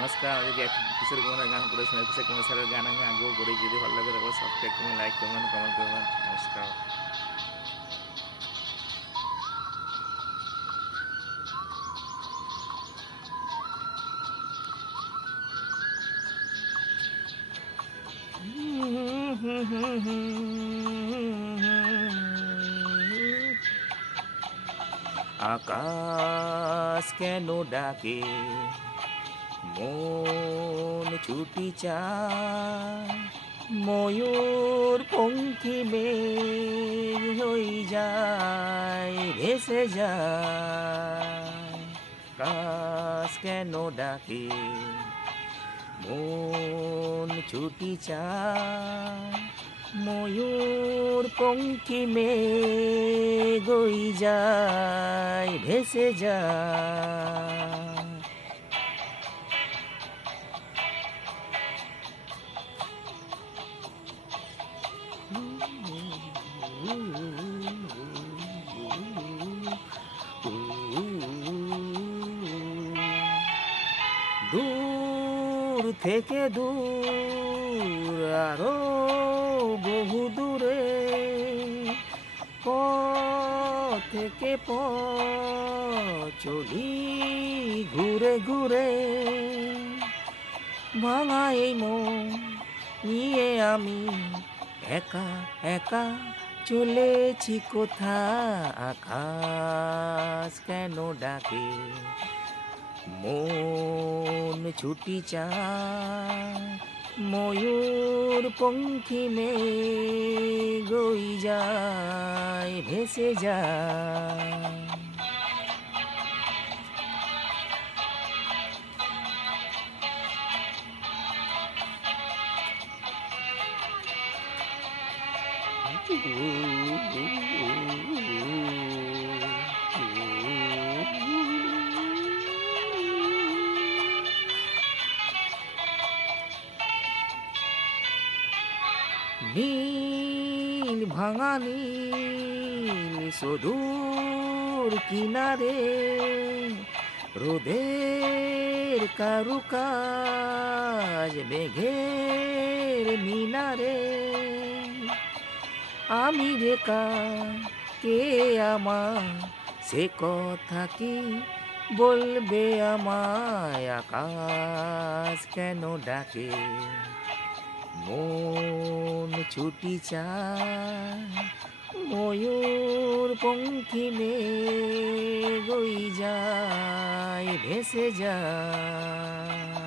নমস্কার, আমাদেরকে কিশোর কুমারের গান করে শোনায়। কিশোর কুমার স্যারের গান আমি আগেও করি। যদি ভালো লাগে তাহলে সাবস্ক্রাইব করবেন, লাইক করবেন, কমেন্ট করবেন। নমস্কার। আকাশ কেন ডাকে, মন ছুটি চায়, ময়ূর পঙ্খী মেঘ হয়ে যায়, ভেসে যায়। আকাশ কেন ডাকে, মন ছুটি চায়, ময়ূর পঙ্খী মেঘ হয়ে যায়, ভেসে যায়। দূর থেকে দূর, আরো বহু দূরে, পথ থেকে পথ চলি ঘুরে ঘুরে, ভাঙা এই মন নিয়ে আমি একা একা চলেছি কোথা। আকাশ কেন ডাকে, মন ছুটি চায়, ময়ূর পঙ্খী মেঘ হয়ে যায়, ভেসে যায়। নীল ভাঙা নীল সুদূর কিনারে, রোদের কারুকাজ মেঘের মিনারে, আমি রেখা কে আমার সে কথা কি বলবে আমায়। আকাশ কেন ডাকে, মন ছুটি চায়, ময়ূর পঙ্খী মেঘ হয়ে যায়, ভেসে যায়।